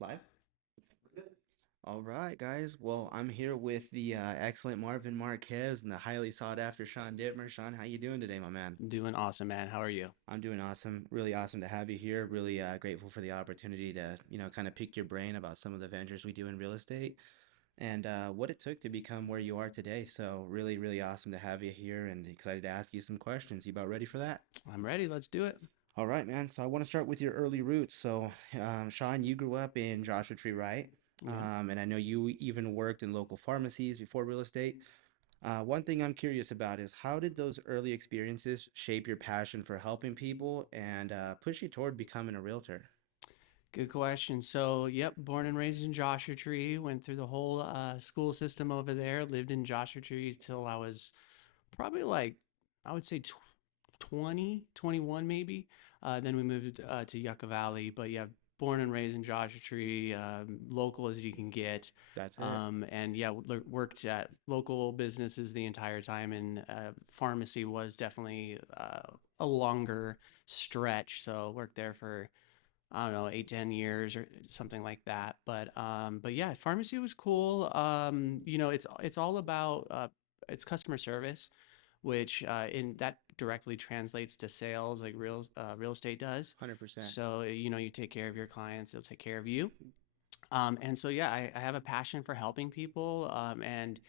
Live? All right, guys. Well, I'm here with the excellent Marvin Marquez and the highly sought after Sean Dittmer. Sean, how you doing today, my man? Doing awesome, man. How are you? I'm doing awesome. Really awesome to have you here. Really grateful for the opportunity to, kind of pick your brain about some of the ventures we do in real estate and what it took to become where you are today. So really, really awesome to have you here and excited to ask you some questions. You about ready for that? I'm ready. Let's do it. All right, man. So I want to start with your early roots. So, Sean, you grew up in Joshua Tree, right? Yep. And I know you even worked in local pharmacies before real estate. One thing I'm curious about is how did those early experiences shape your passion for helping people and push you toward becoming a realtor? Good question. So, yep, born and raised in Joshua Tree, went through the whole school system over there, lived in Joshua Tree till I was probably like, I would say 20, 21 maybe. Then we moved to Yucca Valley. But yeah, born and raised in Joshua Tree, local as you can get. That's it. And yeah, worked at local businesses the entire time. And pharmacy was definitely a longer stretch. So worked there for I don't know, 8, 10 years or something like that. But yeah, pharmacy was cool. It's all about it's customer service, which in that directly translates to sales, like real estate does. 100%. So you take care of your clients, they'll take care of you. And so yeah, I have a passion for helping people. And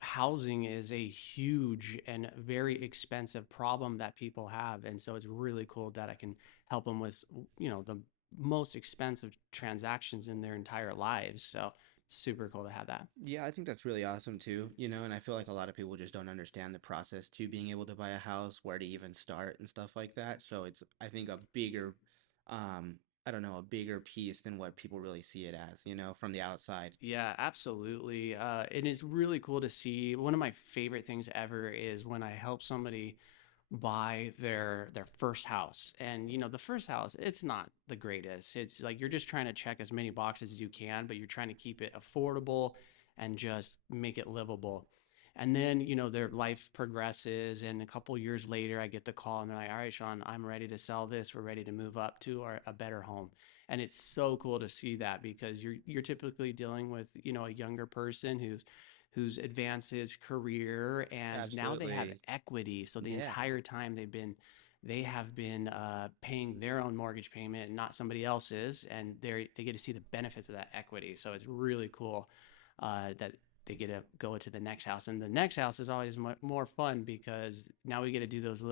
housing is a huge and very expensive problem that people have. And so it's really cool that I can help them with, the most expensive transactions in their entire lives. So super cool to have that. Yeah, I think that's really awesome too, and I feel like a lot of people just don't understand the process to being able to buy a house, where to even start and stuff like that. So it's, I think, a bigger, I don't know, a bigger piece than what people really see it as, from the outside. Yeah, absolutely. It is really cool to see. One of my favorite things ever is when I help somebody buy their first house. And the first house, it's not the greatest. It's like you're just trying to check as many boxes as you can, but you're trying to keep it affordable and just make it livable. And then their life progresses, and a couple years later I get the call and they're like, all right, Sean, I'm ready to sell this, we're ready to move up to a better home. And it's so cool to see that, because you're typically dealing with a younger person who's advanced his career, and now they have Absolutely. equity. So the Yeah, entire time they have been paying their own mortgage payment and not somebody else's, and they get to see the benefits of that equity. So it's really cool that they get to go to the next house, and the next house is always more fun because now we get to do those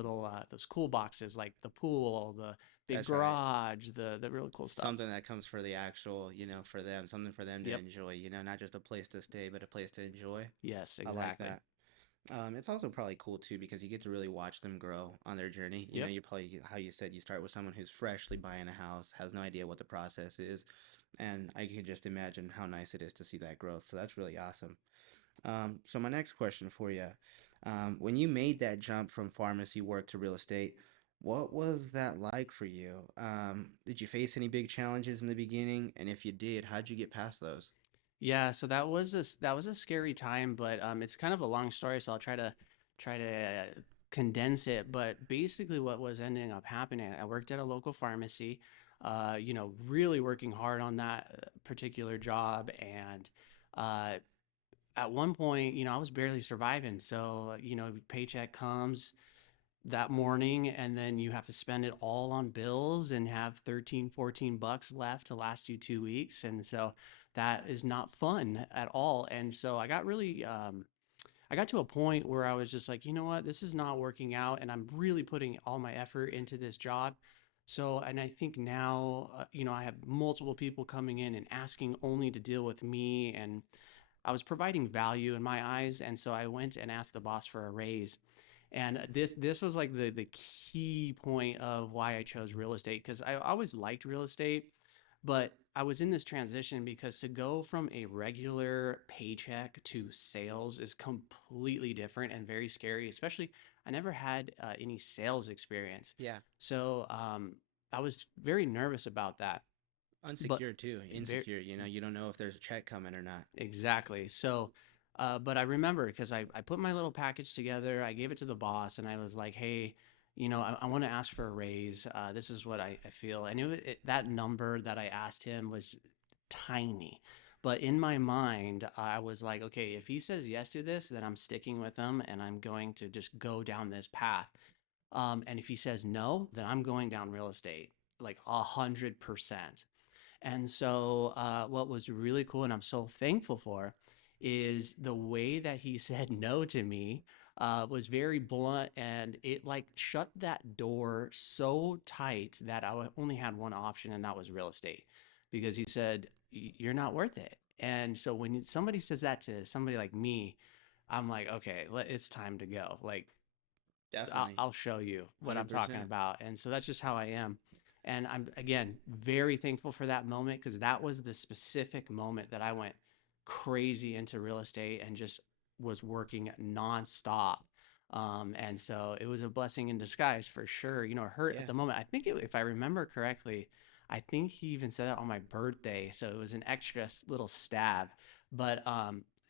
cool boxes like the pool, the big that's right. garage, the really cool stuff. Something that comes for the actual, for them, something for them to Yep. enjoy, not just a place to stay, but a place to enjoy. Yes, I like exactly. that. It's also probably cool too because you get to really watch them grow on their journey. Yep. You probably, how you said, you start with someone who's freshly buying a house, has no idea what the process is, and I can just imagine how nice it is to see that growth. So that's really awesome. So my next question for you, when you made that jump from pharmacy work to real estate, what was that like for you? Did you face any big challenges in the beginning? And if you did, how'd you get past those? Yeah, so that was a scary time, but it's kind of a long story, so I'll try to condense it. But basically, what was ending up happening, I worked at a local pharmacy, really working hard on that particular job, and uh, at one point, I was barely surviving. So, paycheck comes that morning, and then you have to spend it all on bills and have 13, 14 bucks left to last you 2 weeks. And so that is not fun at all. And so I got to a point where I was just like, you know what, this is not working out. And I'm really putting all my effort into this job. So, and I think now, I have multiple people coming in and asking only to deal with me. And I was providing value in my eyes. And so I went and asked the boss for a raise. And this was like the key point of why I chose real estate, because I always liked real estate, but I was in this transition because to go from a regular paycheck to sales is completely different and very scary. Especially, I never had any sales experience, Yeah, so I was very nervous about that. But unsecure too, very insecure. You don't know if there's a check coming or not. exactly. So, but I remember because I put my little package together, I gave it to the boss, and I was like, hey, I want to ask for a raise. This is what I feel. And that number that I asked him was tiny. But in my mind, I was like, okay, if he says yes to this, then I'm sticking with him and I'm going to just go down this path. And if he says no, then I'm going down real estate like 100%. And so, what was really cool, and I'm so thankful for, is the way that he said no to me was very blunt, and it like shut that door so tight that only had one option, and that was real estate, because he said you're not worth it. And so when somebody says that to somebody like me, I'm like, okay, it's time to go. Like Definitely. I'll show you what I'm talking 100%. about. And so that's just how I am. And I'm, again, very thankful for that moment because that was the specific moment that I went crazy into real estate and just was working nonstop. And so it was a blessing in disguise for sure. It hurt at Yeah, the moment. I think if I remember correctly, I think he even said that on my birthday. So it was an extra little stab. But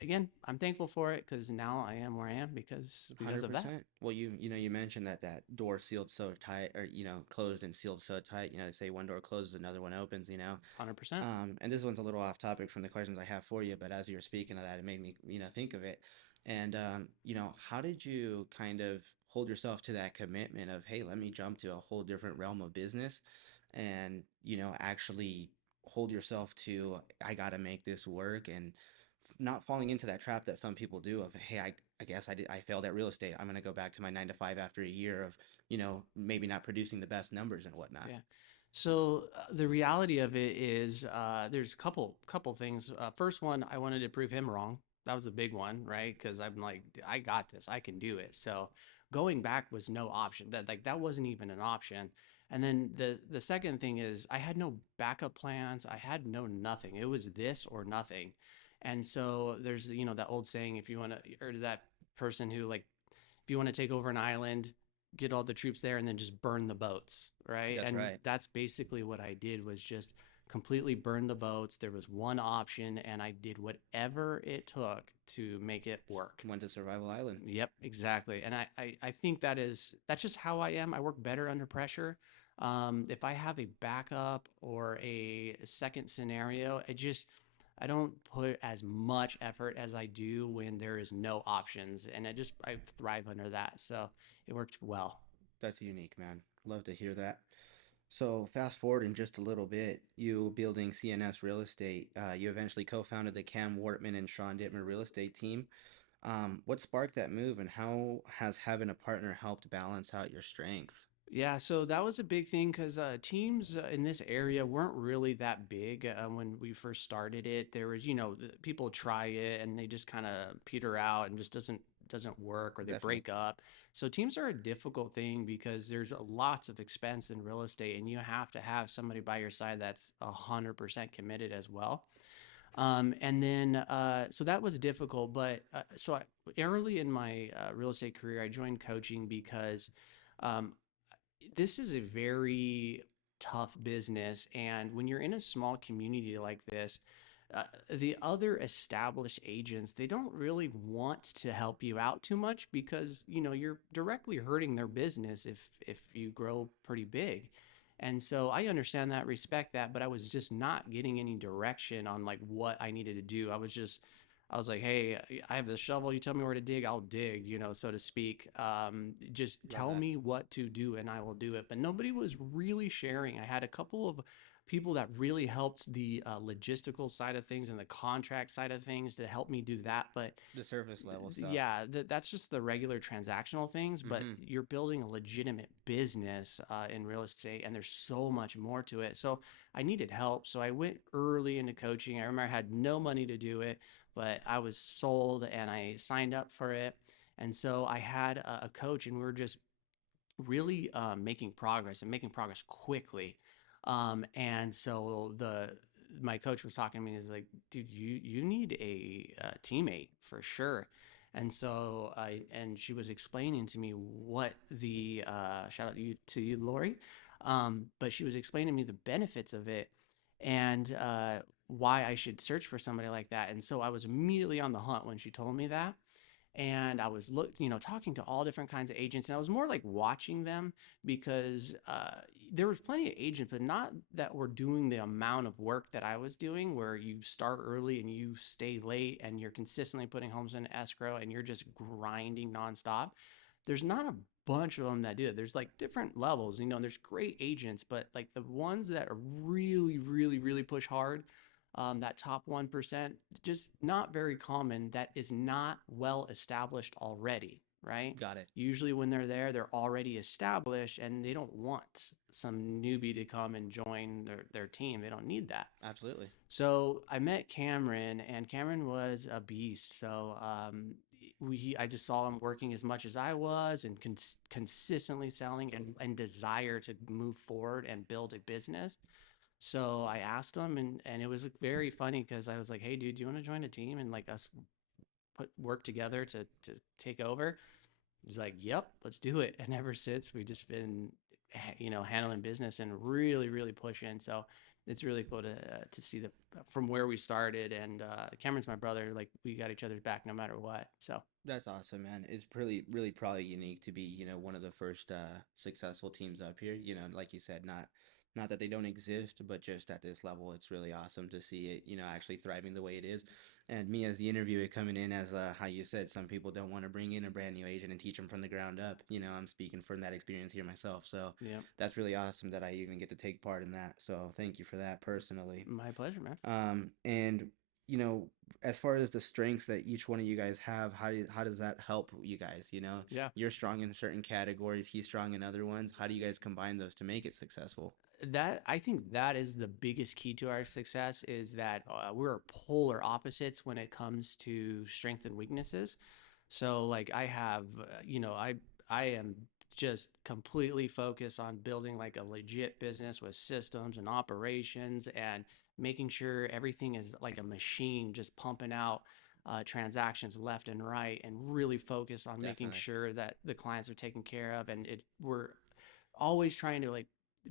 again, I'm thankful for it because now I am where I am because of that. 100%. Well, you mentioned that door sealed so tight, or closed and sealed so tight. They say one door closes, another one opens. 100%. And this one's a little off topic from the questions I have for you, but as you were speaking of that, it made me think of it. And how did you kind of hold yourself to that commitment of, hey, let me jump to a whole different realm of business, and actually hold yourself to, I got to make this work, and not falling into that trap that some people do of, hey, I guess I failed at real estate, I'm going to go back to my 9 to 5 after a year of maybe not producing the best numbers and whatnot. Yeah. So the reality of it is, there's a couple things. First one, I wanted to prove him wrong. That was a big one, right? Because I'm like, I got this, I can do it. So going back was no option. That wasn't even an option. And then the second thing is, I had no backup plans. I had no nothing. It was this or nothing. And so there's that old saying, if you want to, or that person who like, if you want to take over an island, get all the troops there and then just burn the boats, right? That's And right. that's basically what I did, was just completely burn the boats. There was one option and I did whatever it took to make it work. Went to Survival Island. Yep, exactly. And I think that's just how I am. I work better under pressure. If I have a backup or a second scenario, I don't put as much effort as I do when there is no options, and I thrive under that. So it worked well. That's unique, man. Love to hear that. So fast forward in just a little bit, you building CNS Real Estate, you eventually co-founded the Cam Wortman and Sean Dittmer real estate team. What sparked that move, and how has having a partner helped balance out your strengths? Yeah, so that was a big thing because teams in this area weren't really that big when we first started it. There was, people try it and they just kind of peter out and just doesn't work, or they Definitely. break up. So teams are a difficult thing because there's lots of expense in real estate, and you have to have somebody by your side that's 100% committed as well. And then so that was difficult, but early in my real estate career, I joined coaching because. Um, this is a very tough business. And when you're in a small community like this, the other established agents, they don't really want to help you out too much because, you're directly hurting their business if you grow pretty big. And so I understand that, respect that, but I was just not getting any direction on like what I needed to do. I was like, hey, I have this shovel. You tell me where to dig, I'll dig, so to speak. Just Love tell that. me what to do and I will do it. But nobody was really sharing. I had a couple of people that really helped the logistical side of things and the contract side of things to help me do that. But The surface level stuff. yeah, that's just the regular transactional things. But Mm-hmm. you're building a legitimate business in real estate, and there's so much more to it. So I needed help. So I went early into coaching. I remember I had no money to do it, but I was sold and I signed up for it. And so I had a coach, and we were just really making progress and making progress quickly. And so the my coach was talking to me. He's like, "Dude, you need a teammate for sure." And so she was explaining to me what the shout out to you, Lori. But she was explaining to me the benefits of it and why I should search for somebody like that. And so I was immediately on the hunt when she told me that. and I was talking to all different kinds of agents, and I was more like watching them because there was plenty of agents, but not that were doing the amount of work that I was doing, where you start early and you stay late, and you're consistently putting homes in escrow, and you're just grinding nonstop. There's not a bunch of them that do it. There's like different levels, there's great agents, but like the ones that are really, really, really push hard, that top 1%, just not very common. That is not well established already, right? Got it. Usually when they're there, they're already established and they don't want some newbie to come and join their team. They don't need that. Absolutely. So I met Cameron, and Cameron was a beast. So I just saw him working as much as I was, and consistently selling, and desire to move forward and build a business. So I asked him, and it was very funny because I was like, "Hey, dude, do you want to join a team and like us put work together to take over?" He's like, "Yep, let's do it." And ever since, we've just been, handling business and really, really pushing. So it's really cool to see the from where we started. And Cameron's my brother. Like we got each other's back no matter what. So That's awesome, man. It's really, really probably unique to be, one of the first successful teams up here. Like you said, not that they don't exist, but just at this level, it's really awesome to see it, actually thriving the way it is. And me as the interviewer coming in as how you said, some people don't want to bring in a brand new agent and teach them from the ground up. I'm speaking from that experience here myself. So yeah, that's really awesome that I even get to take part in that. So thank you for that personally. my pleasure, man. And you know, as far as the strengths that each one of you guys have, how does that help you guys? Yeah. You're strong in certain categories, he's strong in other ones. How do you guys combine those to make it successful? That I think that is the biggest key to our success, is that we're polar opposites when it comes to strength and weaknesses. So like I have, I am just completely focused on building like a legit business with systems and operations, and making sure everything is like a machine just pumping out transactions left and right, and really focused on making Definitely. sure that the clients are taken care of, and it we're always trying to like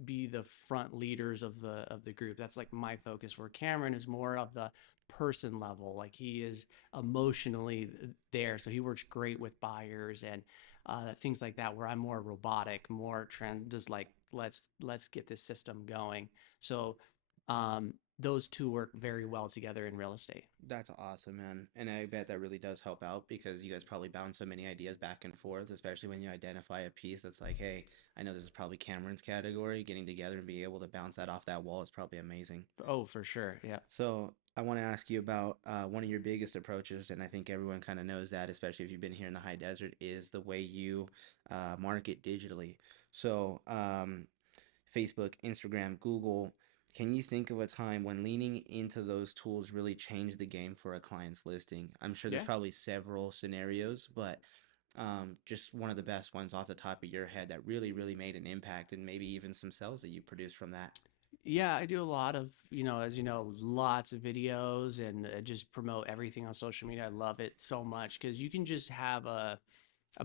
be the front leaders of the group. That's like my focus. Where Cameron is more of the person level, like he is emotionally there, so he works great with buyers and things like that. Where I'm more robotic, more trend, just like let's get this system going. So those two work very well together in real estate. That's awesome, man. And I bet that really does help out because you guys probably bounce so many ideas back and forth, especially when you identify a piece that's like, hey, I know this is probably Cameron's category. Getting together and being able to bounce that off that wall is probably amazing. Oh, for sure, yeah. So I want to ask you about one of your biggest approaches, and I think everyone kind of knows that, especially if you've been here in the high desert, is the way you market digitally. So Facebook, Instagram, Google. Can you think of a time when leaning into those tools really changed the game for a client's listing? I'm sure there's Yeah. probably several scenarios, but just one of the best ones off the top of your head that really, really made an impact, and maybe even some sales that you produced from that. Yeah, I do a lot of, as you know, lots of videos, and just promote everything on social media. I love it so much because you can just have a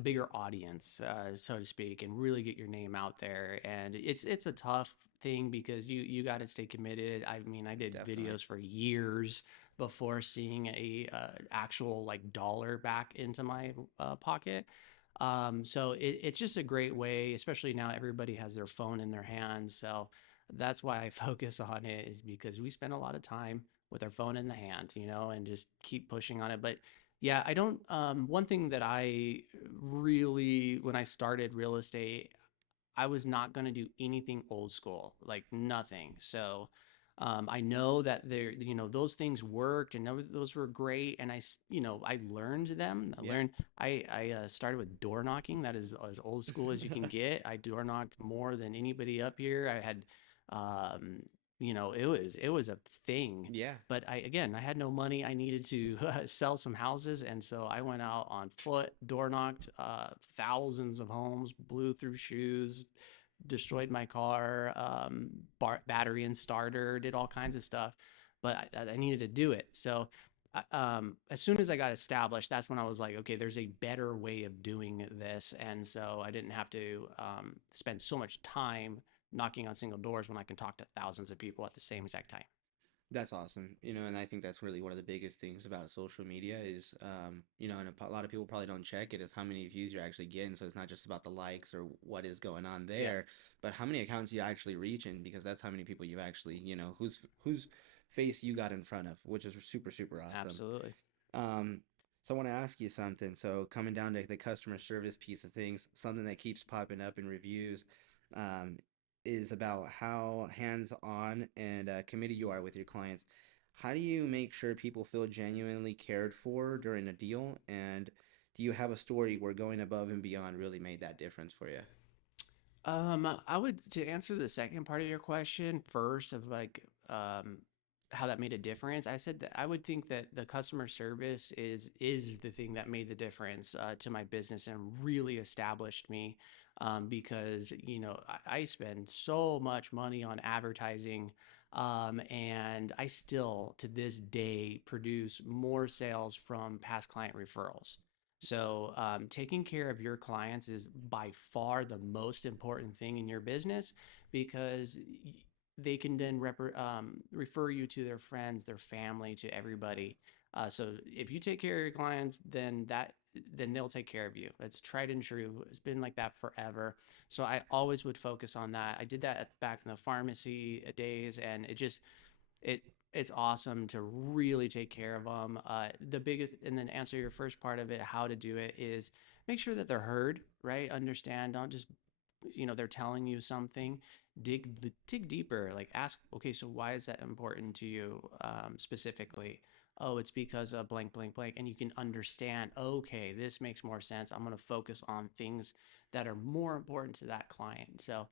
bigger audience, so to speak, and really get your name out there. And it's a tough thing because you got to stay committed. I mean, I did Definitely. videos for years before seeing a actual like dollar back into my pocket. So it's just a great way, especially now everybody has their phone in their hands. So that's why I focus on it, is because we spend a lot of time with our phone in the hand, and just keep pushing on it. But yeah, I don't. One thing that I really, when I started real estate, I was not going to do anything old school, like nothing. So I know that those things worked, and those were great. And I learned them. Yeah. I started with door knocking. That is as old school as you can get. I door knocked more than anybody up here. I had, um, it was a thing. Yeah. But I had no money. I needed to sell some houses, and so I went out on foot, door knocked thousands of homes, blew through shoes, destroyed my car, battery and starter, did all kinds of stuff. But I needed to do it. So as soon as I got established, that's when I was like, okay, there's a better way of doing this. And so I didn't have to spend so much time knocking on single doors when I can talk to thousands of people at the same exact time. That's awesome. And I think that's really one of the biggest things about social media is, and a lot of people probably don't check it, is how many views you're actually getting. So it's not just about the likes or what is going on Yeah, there, but how many accounts you actually reaching, because that's how many people you actually, whose face you got in front of, which is super, super awesome. absolutely. Um, so I want to ask you something. So coming down to the customer service piece of things, something that keeps popping up in reviews, um, is about how hands-on and committed you are with your clients. How do you make sure people feel genuinely cared for during a deal? And do you have a story where going above and beyond really made that difference for you? I would to answer the second part of your question first of like how that made a difference. I said that I would think that the customer service is the thing that made the difference to my business and really established me because I spend so much money on advertising and I still to this day produce more sales from past client referrals. So, taking care of your clients is by far the most important thing in your business because they can then refer you to their friends, their family, to everybody. So, if you take care of your clients, then they'll take care of you. It's tried and true. It's been like that forever. So, I always would focus on that. I did that back in the pharmacy days, and it it's awesome to really take care of them. The biggest, and then answer your first part of it, how to do it is make sure that they're heard, right? Understand, don't just they're telling you something. Dig deeper. Like ask, okay, so why is that important to you specifically? Oh, it's because of blank, blank, blank, and you can understand. Okay, this makes more sense. I'm going to focus on things that are more important to that client, so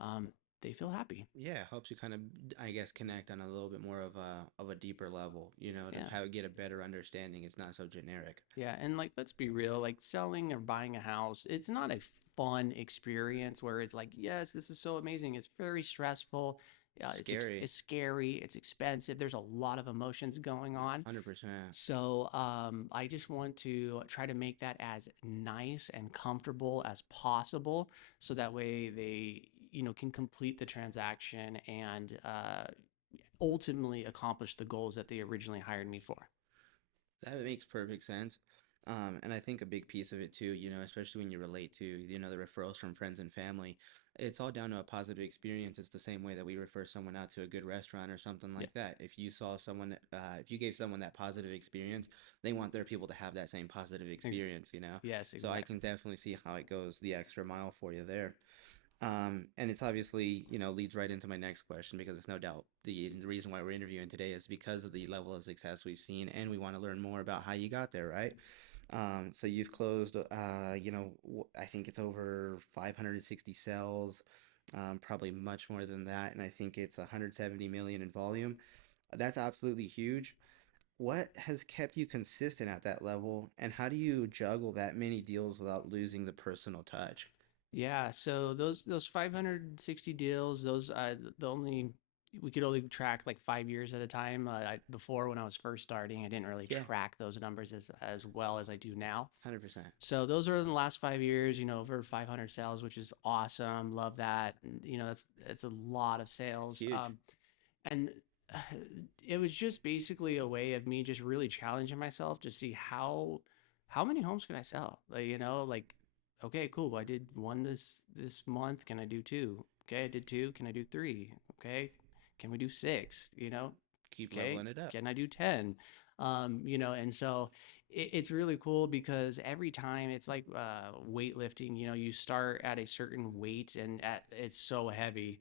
um, they feel happy. Yeah, it helps you kind of, I guess, connect on a little bit more of a deeper level, to Yeah. have get a better understanding. It's not so generic. Yeah, and like let's be real, like selling or buying a house, it's not a fun experience where it's like, yes, this is so amazing. It's very stressful. Scary. It's scary. It's expensive. There's a lot of emotions going on. 100%. So I just want to try to make that as nice and comfortable as possible, so that way they can complete the transaction and ultimately accomplish the goals that they originally hired me for. That makes perfect sense. And I think a big piece of it too, especially when you relate to, the referrals from friends and family, it's all down to a positive experience. It's the same way that we refer someone out to a good restaurant or something Yeah, like that. If you gave someone that positive experience, they want their people to have that same positive ex- experience. yes, So I exactly. can definitely see how it goes the extra mile for you there. And it's obviously, leads right into my next question, because it's no doubt the reason why we're interviewing today is because of the level of success we've seen, and we want to learn more about how you got there, right? So you've closed, I think it's over 560 cells, probably much more than that, and I think it's 170 million in volume. That's absolutely huge. What has kept you consistent at that level, and how do you juggle that many deals without losing the personal touch? Yeah, so those 560 deals, those the only we could only track like 5 years at a time. Before when I was first starting, I didn't really Yeah, track those numbers as well as I do now. 100%. So those are in the last 5 years. Over 500 sales, which is awesome. Love that. That's a lot of It's sales. huge. And uh, it was just basically a way of me just really challenging myself to see how many homes can I sell. Like okay, cool. I did one this month. Can I do two? Okay, I did two. Can I do three? Okay, can we do six? Keep Okay, leveling it up. can I do 10? And so it's really cool because every time it's like weightlifting. You start at a certain weight and it's so heavy,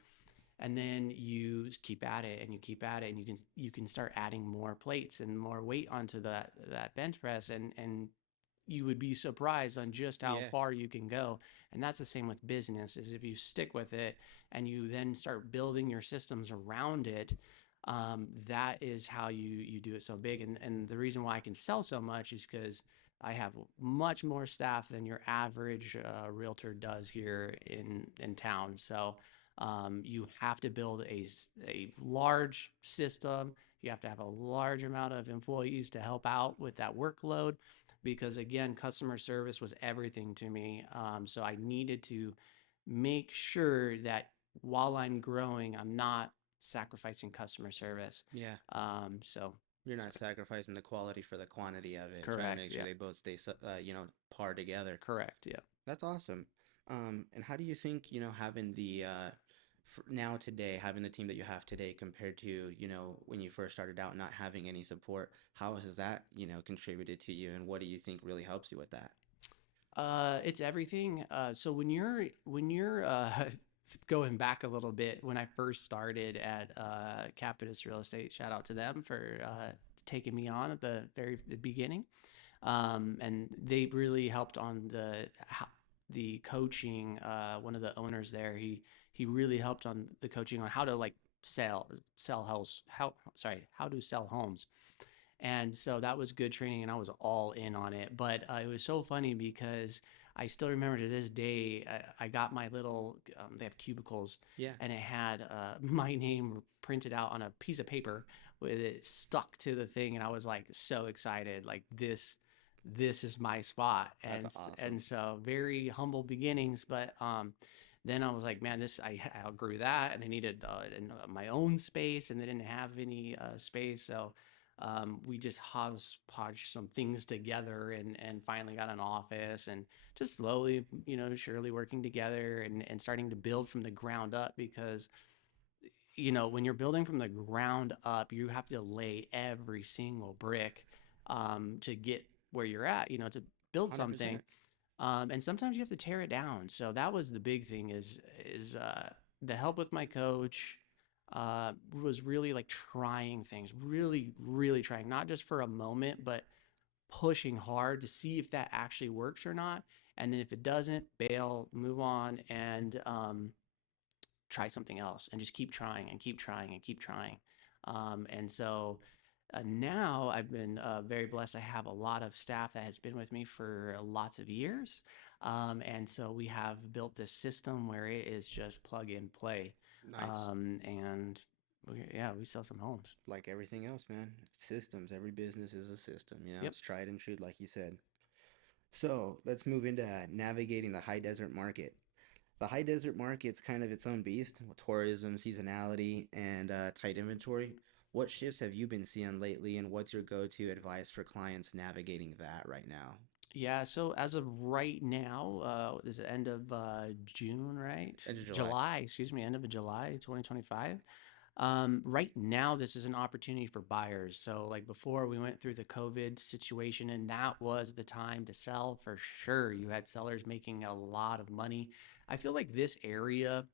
and then you keep at it and you keep at it, and you can start adding more plates and more weight onto that bench press, and you would be surprised on just how Yeah, far you can go. And that's the same with business, is if you stick with it and you then start building your systems around it, that is how you do it so big. And the reason why I can sell so much is because I have much more staff than your average realtor does here in town. So you have to build a large system. You have to have a large amount of employees to help out with that workload, because again, customer service was everything to me. So I needed to make sure that while I'm growing, I'm not sacrificing customer service. Yeah. So You're it's not sacrificing the quality for the quantity of it, trying to correct. make sure Yeah. they both stay, par together. Correct. Yeah. That's awesome. And how do you think, having now today, having the team that you have today compared to, when you first started out, not having any support, how has that, contributed to you, and what do you think really helps you with that? It's everything. So when you're going back a little bit, when I first started at Capitus Real Estate, shout out to them for taking me on at the very beginning. And they really helped on the coaching. One of the owners there, he really helped on the coaching on how to like sell house how to sell homes. And so that was good training, and I was all in on it. But it was so funny because I still remember to this day, I got my little, they have cubicles, Yeah, and it had my name printed out on a piece of paper with it stuck to the thing. And I was like so excited, like this is my spot. that's And awesome. so very humble beginnings, but then I was like, man, I outgrew that, and I needed my own space, and they didn't have any space. So we just hodgepodged some things together, and finally got an office, and just slowly, surely working together, and starting to build from the ground up. Because when you're building from the ground up, you have to lay every single brick to get where you're at, to build something. 100%. And sometimes you have to tear it down. So that was the big thing, is the help with my coach was really like trying things, really, really trying, not just for a moment, but pushing hard to see if that actually works or not. And then if it doesn't, bail, move on, and try something else, and just keep trying and keep trying and keep trying. And so now I've been very blessed. I have a lot of staff that has been with me for lots of years. And so we have built this system where it is just plug and play. Nice. And yeah, we sell some homes. Like everything else, man. Systems. Every business is a system. Yep. It's tried and true, like you said. So let's move into navigating the high desert market. The high desert market's kind of its own beast with tourism, seasonality, and tight inventory. What shifts have you been seeing lately, and what's your go-to advice for clients navigating that right now? Yeah, so as of right now, is the end of June, right? End of July. July, excuse me, end of July 2025. Right now, this is an opportunity for buyers. So, like before, we went through the COVID situation, and that was the time to sell for sure. You had sellers making a lot of money. I feel like this area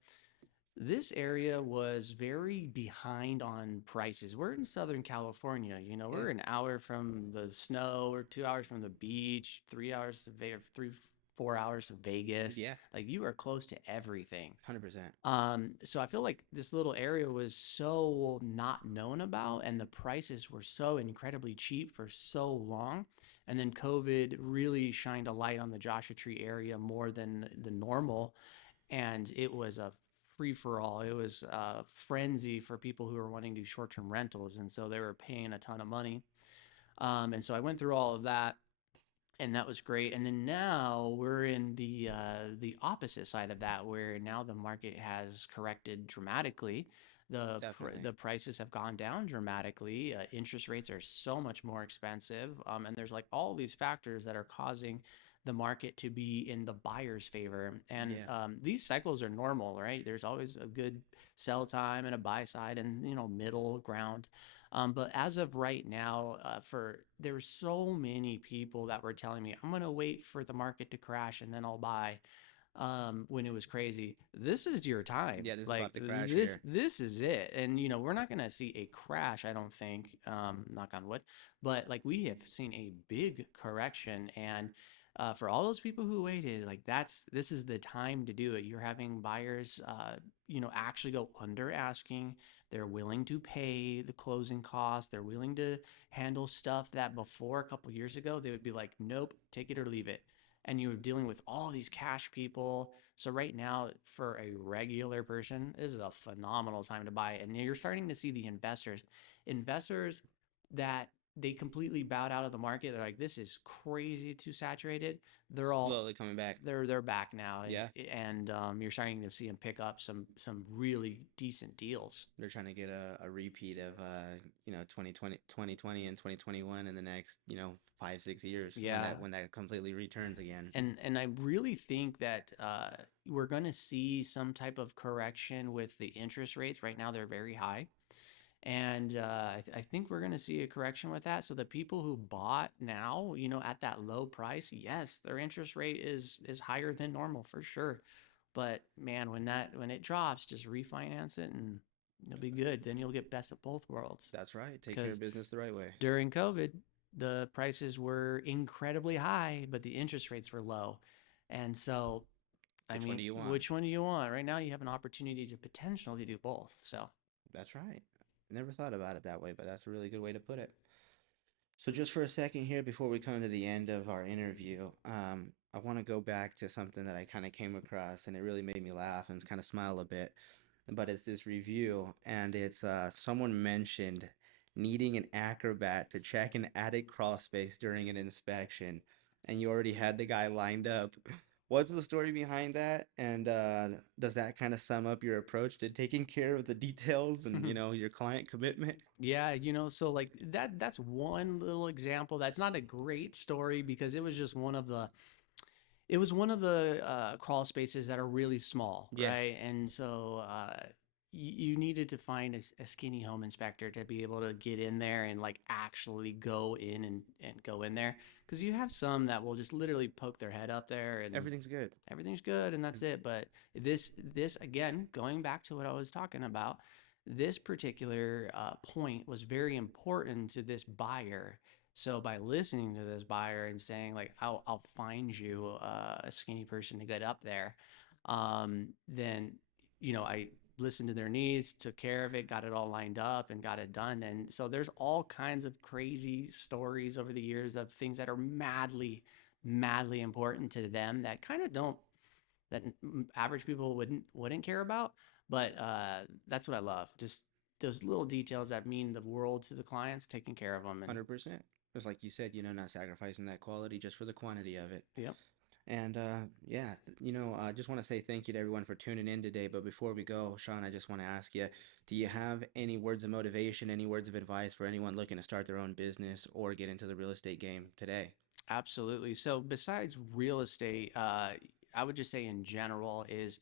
was very behind on prices. We're in Southern California, Yeah, we're an hour from the snow, or 2 hours from the beach, 3 hours to Vegas, 4 hours to Vegas. yeah, Like you are close to everything. 100%. So I feel like this little area was so not known about, and the prices were so incredibly cheap for so long. And then COVID really shined a light on the Joshua Tree area more than the normal, and it was a free for all. It was a frenzy for people who were wanting to do short term rentals, and so they were paying a ton of money. And so I went through all of that, and that was great. And then now we're in the opposite side of that, where now the market has corrected dramatically. Definitely. The prices have gone down dramatically. Interest rates are so much more expensive, and there's like all these factors that are causing the market to be in the buyer's favor. And Yeah. these cycles are normal, right? There's always a good sell time and a buy side, and middle ground. But as of right now, for there's so many people that were telling me I'm gonna wait for the market to crash and then I'll buy. When it was crazy, this is your time. Yeah, this is Like about the crash this, here. this is it. And we're not gonna see a crash, I don't think. Knock on wood. But like we have seen a big correction, and for all those people who waited, like this is the time to do it. You're having buyers, actually go under asking. They're willing to pay the closing costs. They're willing to handle stuff that before a couple years ago they would be like, nope, take it or leave it. And you're dealing with all these cash people. So right now, for a regular person, this is a phenomenal time to buy. And you're starting to see the investors that they completely bowed out of the market. They're like, this is crazy too saturated. They're all Slowly coming back. they're back now, Yeah, and you're starting to see them pick up some really decent deals. they're trying to get a repeat of 2020 and 2021 in the next 5 6 years when Yeah, that completely returns again. and I really think that we're going to see some type of correction with the interest rates. Right now, they're very high. And I think we're going to see a correction with that. So the people who bought now, at that low price, yes, their interest rate is higher than normal for sure. But man, when it drops, just refinance it and you'll be good. Then you'll get best of both worlds. That's right. Take care of Because business the right way. during COVID, the prices were incredibly high, but the interest rates were low. And so, I Which one mean, do you want? which one do you want? Right now, you have an opportunity to potentially do both. So, That's right. Never thought about it that way, but that's a really good way to put it. So just for a second here, before we come to the end of our interview, I want to go back to something that I kind of came across, and it really made me laugh and kind of smile a bit. But it's this review, and it's someone mentioned needing an acrobat to check an attic crawl space during an inspection, and you already had the guy lined up. What's the story behind that? And does that kind of sum up your approach to taking care of the details and your client commitment? yeah, so like that's one little example. That's not a great story because it was one of the crawl spaces that are really small, Yeah, right? And so you needed to find a skinny home inspector to be able to get in there and like actually go in and go in there because you have some that will just literally poke their head up there and everything's good. everything's good and that's it. But this again, going back to what I was talking about, this particular point was very important to this buyer. So by listening to this buyer and saying like, I'll find you a skinny person to get up there, then I listened to their needs, took care of it, got it all lined up, and got it done. And so there's all kinds of crazy stories over the years of things that are madly, madly important to them that kind of don't that average people wouldn't care about. But that's what I love. Just those little details that mean the world to the clients, taking care of them, and 100%. Just like you said, not sacrificing that quality just for the quantity of it. yep. And yeah, I just want to say thank you to everyone for tuning in today. But before we go, Sean, I just want to ask you, do you have any words of motivation, any words of advice for anyone looking to start their own business or get into the real estate game today? Absolutely. So besides real estate, I would just say in general is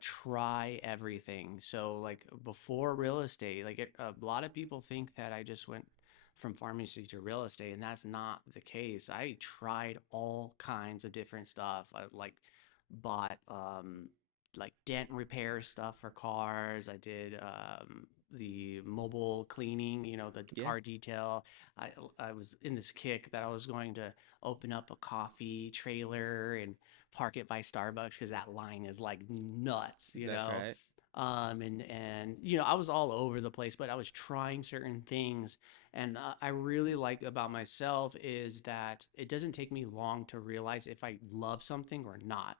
try everything. So like before real estate, like a lot of people think that I just went from pharmacy to real estate, and that's not the case. I tried all kinds of different stuff. I like bought like dent repair stuff for cars. I did the mobile cleaning, the Yeah, car detail. I I was in this kick that I was going to open up a coffee trailer and park it by Starbucks because that line is like nuts, that's right. and I was all over the place, but I was trying certain things, and I really like about myself is that it doesn't take me long to realize if I love something or not,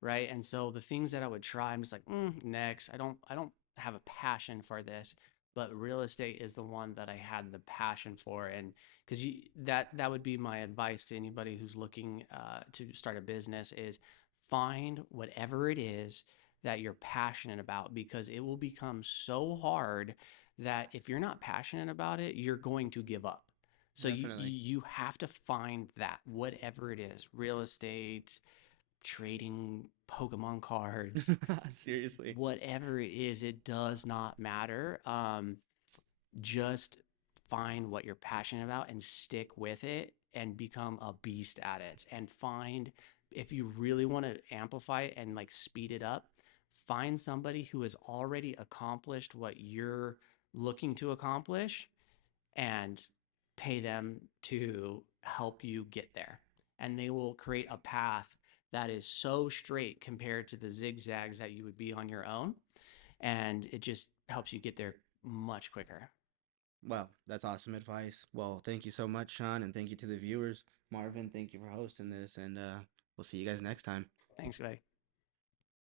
right? And so the things that I would try, I'm just like, next. I don't have a passion for this, but real estate is the one that I had the passion for, and because that would be my advice to anybody who's looking to start a business is find whatever it is that you're passionate about because it will become so hard that if you're not passionate about it, you're going to give up. So you Definitely. you have to find that whatever it is, real estate, trading Pokemon cards, Seriously. whatever it is, it does not matter. Just find what you're passionate about and stick with it and become a beast at it. And find, if you really want to amplify it and like speed it up, find somebody who has already accomplished what you're looking to accomplish and pay them to help you get there. And they will create a path that is so straight compared to the zigzags that you would be on your own. And it just helps you get there much quicker. Well, that's awesome advice. Well, thank you so much, Sean, and thank you to the viewers. Marvin, thank you for hosting this, and we'll see you guys next time. Thanks, guy.